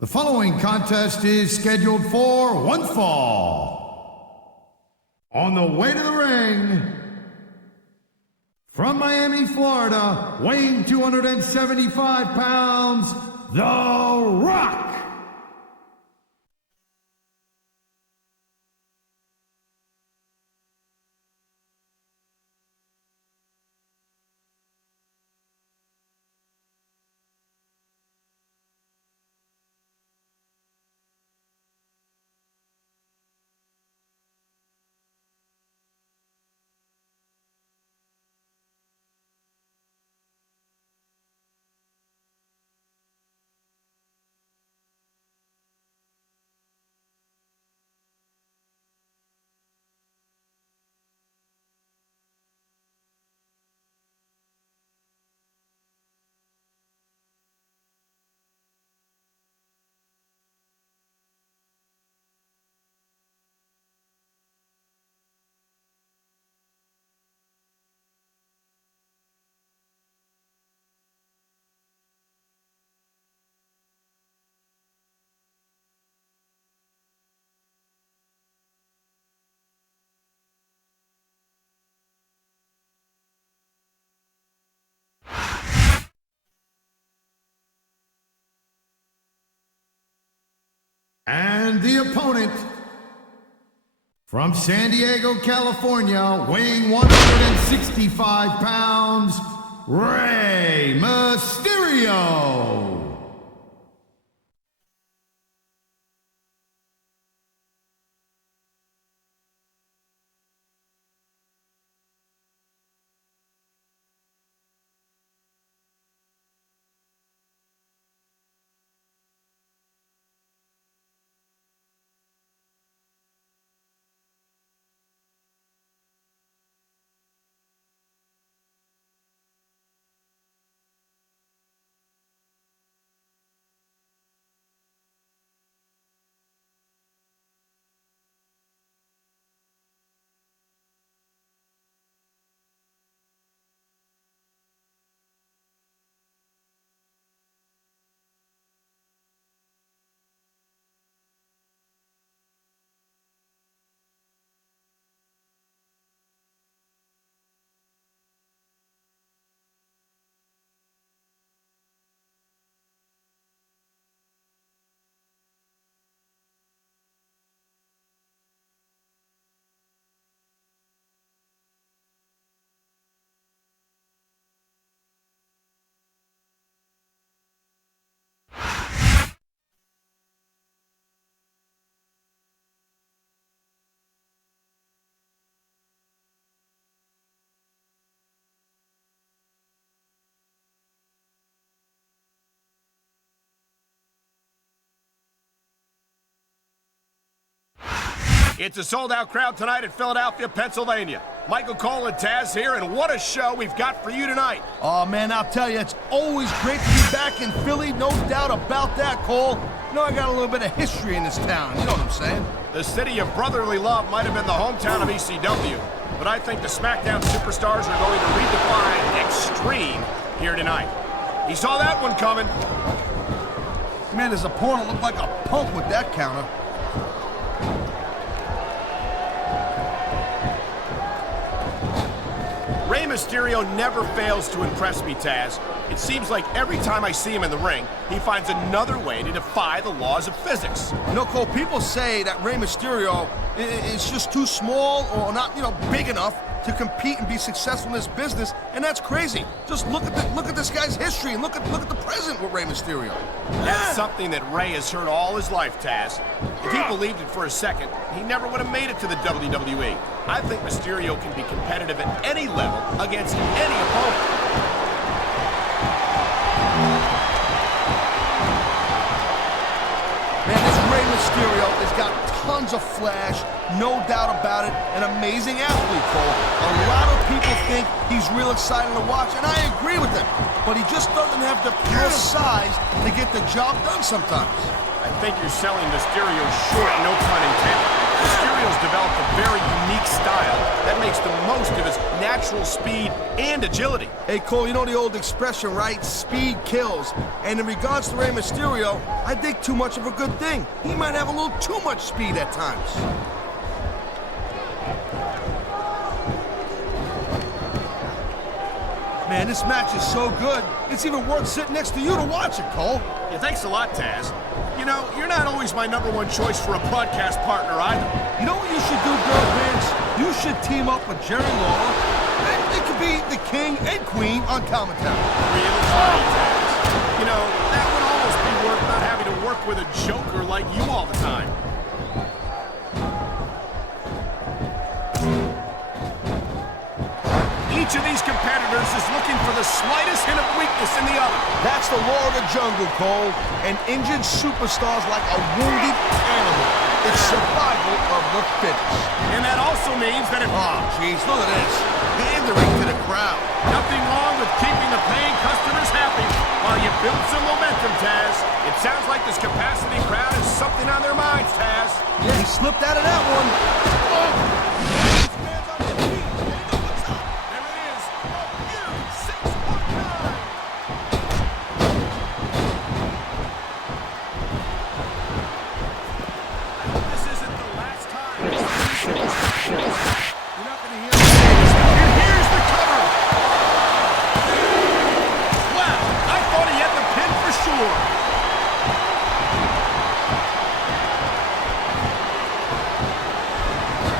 The following contest is scheduled for one fall. On the way to the ring, from Miami, Florida, weighing 275 pounds, The Rock. And the opponent, from San Diego, California, weighing 165 pounds, Rey Mysterio. It's a sold-out crowd tonight in Philadelphia, Pennsylvania. Michael Cole and Taz here, and what a show we've got for you tonight. Oh, man, I'll tell you, it's always great to be back in Philly, no doubt about that, Cole. You know, I got a little bit of history in this town, you know what I'm saying? The city of brotherly love might have been the hometown of ECW, but I think the SmackDown superstars are going to redefine extreme here tonight. You saw that one coming. Man, his opponent looked like a punk with that counter. Rey Mysterio never fails to impress me, Taz. It seems like every time I see him in the ring, he finds another way to defy the laws of physics. You know, Cole, people say that Rey Mysterio is just too small or not, big enough to compete and be successful in this business, and that's crazy. Just look at this guy's history and look at the present with Rey Mysterio. That's something that Rey has heard all his life, Taz. If he believed it for a second, he never would have made it to the WWE. I think Mysterio can be competitive at any level against any opponent. Man, this Rey Mysterio has got tons of flash, no doubt about it, an amazing athlete, Cole. A lot of people think he's real exciting to watch, and I agree with them. But he just doesn't have the pure size to get the job done sometimes. I think you're selling Mysterio short, no pun intended. Mysterio Mysterio's developed a very unique style that makes the most of his natural speed and agility. Hey, Cole, you know the old expression, right? Speed kills. And in regards to Rey Mysterio, I think too much of a good thing. He might have a little too much speed at times. Man, this match is so good, it's even worth sitting next to you to watch it, Cole. Yeah, thanks a lot, Taz. You know, you're not always my #1 choice for a broadcast partner either. You know what you should do, Girl Pants? You should team up with Jerry Lawler. It could be the king and queen on commentary. Real funny, Taz. You know, that would almost be worth not having to work with a joker like you all the time. Each of these competitors is looking for the slightest hint of weakness in the other. That's the law of the jungle, Cole. An injured superstar's like a wounded animal. It's survival of the fittest. And that also means that if... Oh, jeez, look at this. Pandering to the crowd. Nothing wrong with keeping the paying customers happy while you build some momentum, Taz. It sounds like this capacity crowd has something on their minds, Taz. Yeah, he slipped out of that one. Oh!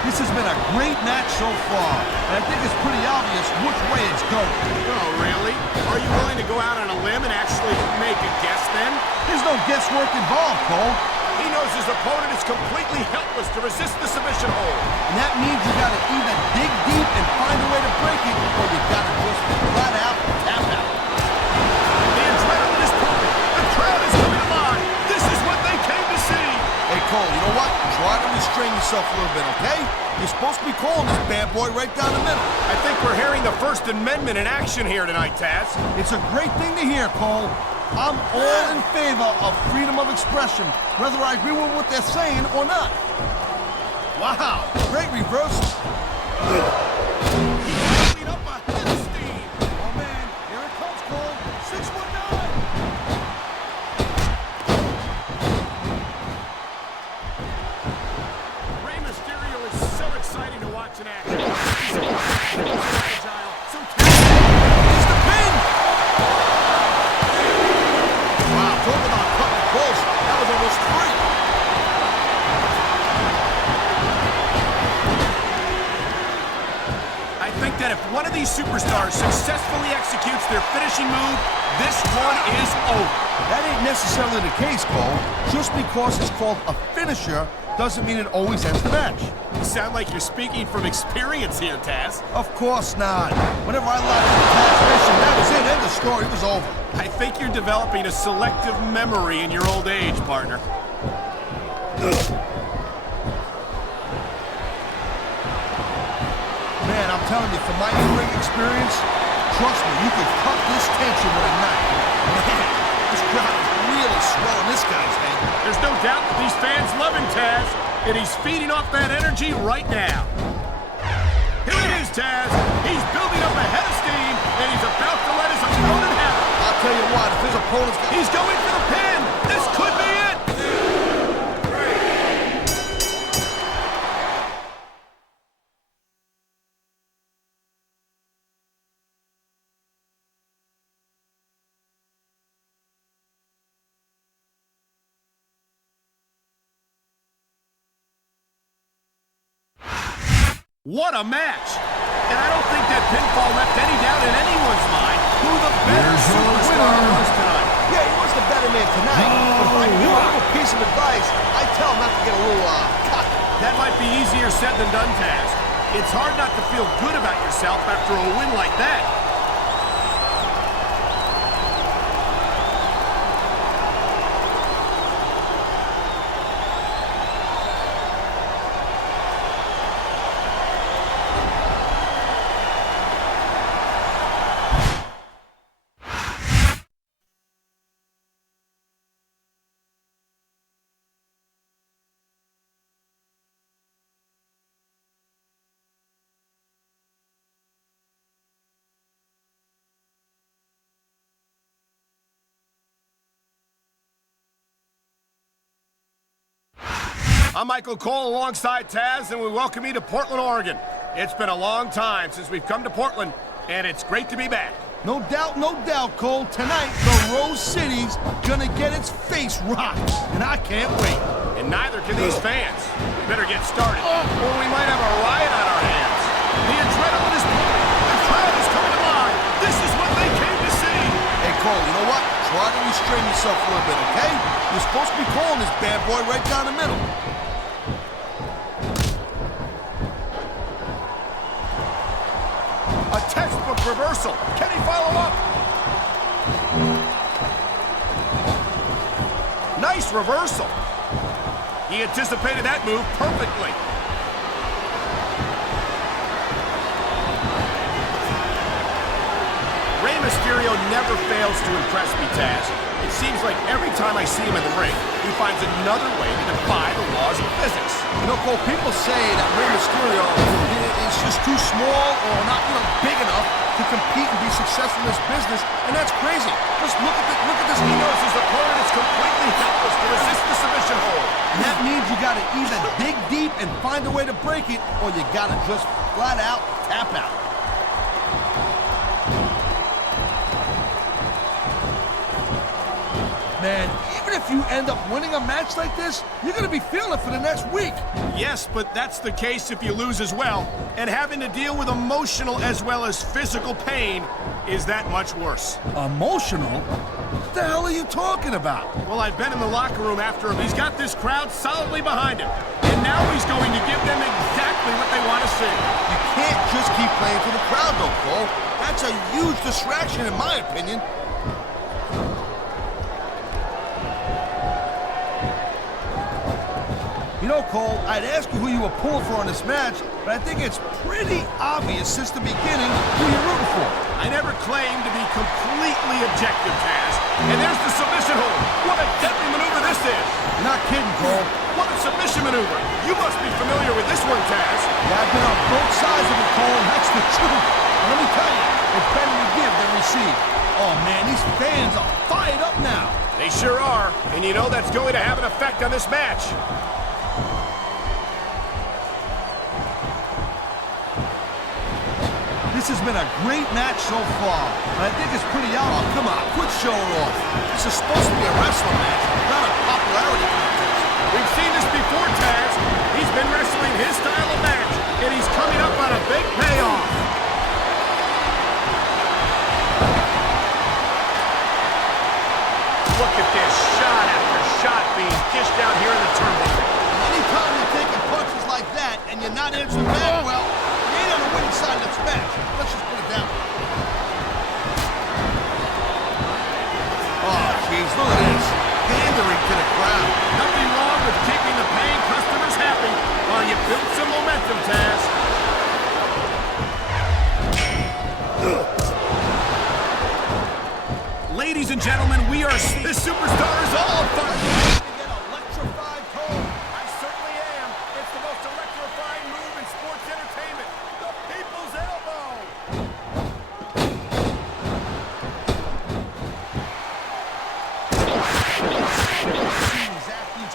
This has been a great match so far, and I think it's pretty obvious which way it's going. Oh, really? Are you willing to go out on a limb and actually make a guess then? There's no guesswork involved, Cole. He knows his opponent is completely helpless to resist the submission hold. And that means you gotta either dig deep and find a way to break it, or you gotta just flat out tap out. The adrenaline is pumping. The crowd is coming alive. This is what they came to see. Hey, Cole, you know what? Try to restrain yourself a little bit, okay? You're supposed to be calling this bad boy right down the middle. I think we're hearing the First Amendment in action here tonight, Taz. It's a great thing to hear, Cole. I'm all in favor of freedom of expression, whether I agree with what they're saying or not. Wow, great reversal. Building up a head of steam. Oh, man, here it comes, Cole. 619. Rey Mysterio is so exciting to watch in action. He's so agile, so talented. He's the pin. Wow, talk about cutting close. That was almost 3. I think that if one of these superstars successfully executes their finishing move, this one is over. That ain't necessarily the case, Cole. Just because it's called a finisher doesn't mean it always ends the match. You sound like you're speaking from experience here, Taz. Of course not. Whenever I locked in the transmission, that was it. End of story. It was over. I think you're developing a selective memory in your old age, partner. Man, I'm telling you, from my in-ring experience, trust me, you could cut this tension with a knife. Man, this crowd is really swelling this guy's head. There's no doubt that these fans love him, Taz, and he's feeding off that energy right now. Here it is, Taz. He's building up a head of steam, and he's about to let his opponent have it. I'll tell you what, if his opponent's got... He's going for the pin. This could be it. What a match! And I don't think that pinfall left any doubt in anyone's mind who the better superstar was tonight. Yeah, he was the better man tonight. But if I could give him a little piece of advice, I'd tell him not to get a little, cocky. That might be easier said than done, Taz. It's hard not to feel good about yourself after a win like that. I'm Michael Cole alongside Taz, and we welcome you to Portland, Oregon. It's been a long time since we've come to Portland, and it's great to be back. No doubt, Cole. Tonight, the Rose City's gonna get its face rocked, and I can't wait. And neither can these fans. We better get started, or we might have a riot on our hands. The adrenaline is pumping. The crowd is coming alive. This is what they came to see. Hey, Cole, you know what? Try to restrain yourself a little bit, okay? You're supposed to be calling this bad boy right down the middle. A textbook reversal. Can he follow up? Nice reversal. He anticipated that move perfectly. Rey Mysterio never fails to impress me, Taz. It seems like every time I see him in the ring, he finds another way to defy the laws of physics. You know, Cole, people say that Rey Mysterio is just too small or not, big enough to compete and be successful in this business, and that's crazy. Just look at this. He knows his opponent is completely helpless to resist the submission hold. And that means you gotta either dig deep and find a way to break it, or you gotta just flat out tap out. Man, even if you end up winning a match like this, you're gonna be feeling it for the next week. Yes, but that's the case if you lose as well. And having to deal with emotional as well as physical pain is that much worse. Emotional? What the hell are you talking about? Well, I've been in the locker room after him. He's got this crowd solidly behind him. And now he's going to give them exactly what they want to see. You can't just keep playing for the crowd, though, Cole. That's a huge distraction, in my opinion. You know, Cole, I'd ask you who you were pulling for in this match, but I think it's pretty obvious since the beginning who you're rooting for. I never claimed to be completely objective, Taz. And there's the submission hold. What a deadly maneuver this is. You're not kidding, Cole. What a submission maneuver. You must be familiar with this one, Taz. Yeah, I've been on both sides of it, Cole, and that's the truth. And let me tell you, it's better to give than receive. Oh, man, these fans are fired up now. They sure are. And you know that's going to have an effect on this match. This has been a great match so far, and I think it's pretty obvious. Oh, come on, quit showing off. This is supposed to be a wrestling match, not a popularity contest. We've seen this before, Taz. He's been wrestling his style of match, and he's coming up on a big payoff. Look at this, shot after shot being dished out here in the turnbuckle. Anytime you're taking punches like that and you're not answering back well, you ain't on the winning side of this match. Let's just put it down. Oh, jeez, look at this. Pandering to the crowd. Nothing wrong with keeping the paying customers happy while you build some momentum, Taz. Ladies and gentlemen, we are this superstar is all fun. Electrified, Cole. I certainly am. It's the most electrifying move in sports entertainment. The People's Elbow. These athletes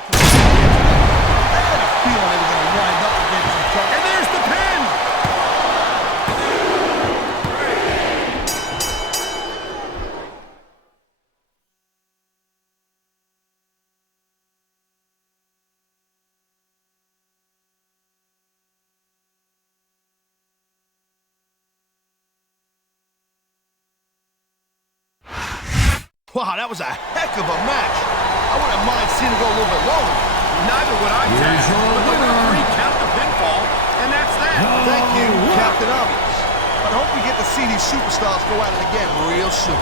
I had a feeling they were going to wind up against each other. And there's the pin. Wow, that was a heck of a match. I wouldn't mind seeing it go a little bit longer. Neither would I, Taz. But the referee count the pinfall, and that's that. Thank you, Captain Obvious. But I hope we get to see these superstars go at it again real soon.